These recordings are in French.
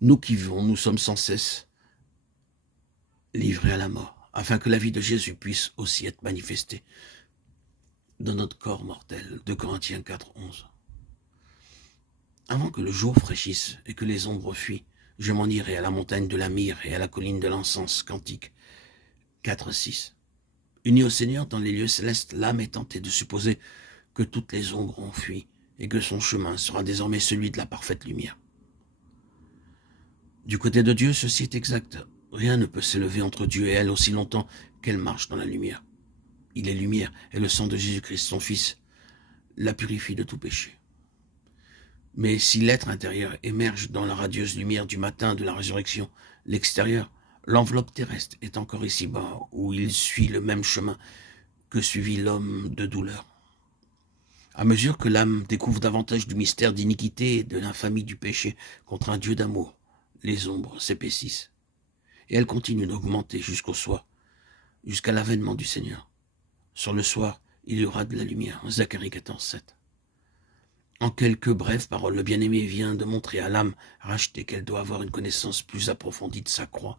Nous qui vivons, nous sommes sans cesse livrés à la mort, afin que la vie de Jésus puisse aussi être manifestée dans notre corps mortel. 2 Corinthiens 4, 11. Avant que le jour fraîchisse et que les ombres fuient, je m'en irai à la montagne de la myrrhe et à la colline de l'encens. Cantique 4, 6. Unis au Seigneur dans les lieux célestes, l'âme est tentée de supposer que toutes les ombres ont fui et que son chemin sera désormais celui de la parfaite lumière. Du côté de Dieu, ceci est exact. Rien ne peut s'élever entre Dieu et elle aussi longtemps qu'elle marche dans la lumière. Il est lumière et le sang de Jésus-Christ, son Fils, la purifie de tout péché. Mais si l'être intérieur émerge dans la radieuse lumière du matin de la résurrection, l'extérieur, l'enveloppe terrestre est encore ici-bas, où il suit le même chemin que suivit l'homme de douleur. À mesure que l'âme découvre davantage du mystère d'iniquité et de l'infamie du péché contre un Dieu d'amour, les ombres s'épaississent. Et elles continuent d'augmenter jusqu'au soir, jusqu'à l'avènement du Seigneur. Sur le soir, il y aura de la lumière. Zacharie 14, 7. En quelques brèves paroles, le bien-aimé vient de montrer à l'âme rachetée qu'elle doit avoir une connaissance plus approfondie de sa croix,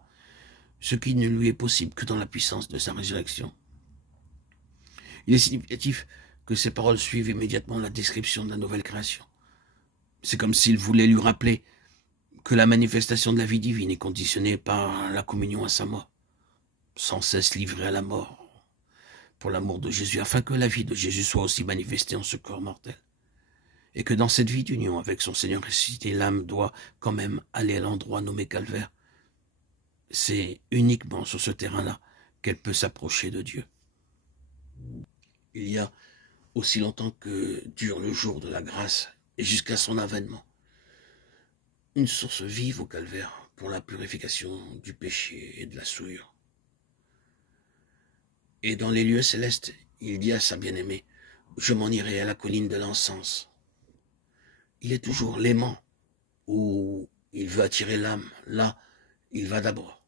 ce qui ne lui est possible que dans la puissance de sa résurrection. Il est significatif que ces paroles suivent immédiatement la description de la nouvelle création. C'est comme s'il voulait lui rappeler que la manifestation de la vie divine est conditionnée par la communion à sa mort, sans cesse livré à la mort pour l'amour de Jésus, afin que la vie de Jésus soit aussi manifestée en ce corps mortel. Et que dans cette vie d'union avec son Seigneur ressuscité, l'âme doit quand même aller à l'endroit nommé Calvaire. C'est uniquement sur ce terrain-là qu'elle peut s'approcher de Dieu. Il y a aussi longtemps que dure le jour de la grâce et jusqu'à son avènement, une source vive au Calvaire pour la purification du péché et de la souillure. Et dans les lieux célestes, il dit à sa bien-aimée, je m'en irai à la colline de l'encens. Il est toujours l'aimant, où il veut attirer l'âme, là, il va d'abord.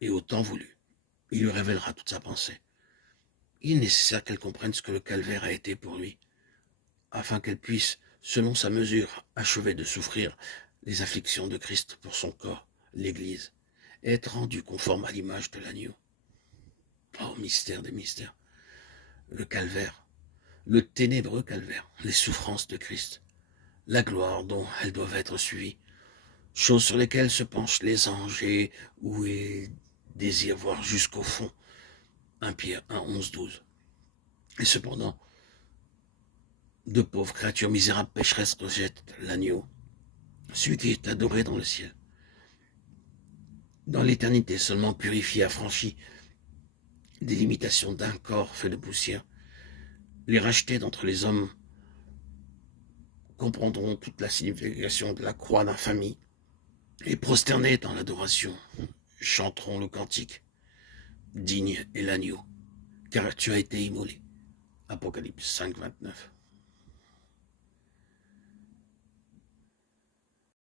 Et au temps voulu, il lui révélera toute sa pensée. Il est nécessaire qu'elle comprenne ce que le calvaire a été pour lui, afin qu'elle puisse, selon sa mesure, achever de souffrir les afflictions de Christ pour son corps, l'Église, et être rendue conforme à l'image de l'agneau. Oh, mystère des mystères, le calvaire, le ténébreux calvaire, les souffrances de Christ, la gloire dont elles doivent être suivies, choses sur lesquelles se penchent les anges et où ils désirent voir jusqu'au fond. 1 Pierre 1, 11, 12. Et cependant, de pauvres créatures misérables pécheresses rejettent l'agneau, celui qui est adoré dans le ciel. Dans l'éternité seulement purifié, affranchi des limitations d'un corps fait de poussière, les rachetés d'entre les hommes comprendront toute la signification de la croix d'infamie et prosternés dans l'adoration chanteront le cantique. Digne est l'agneau, car tu as été immolé. Apocalypse 5, 29.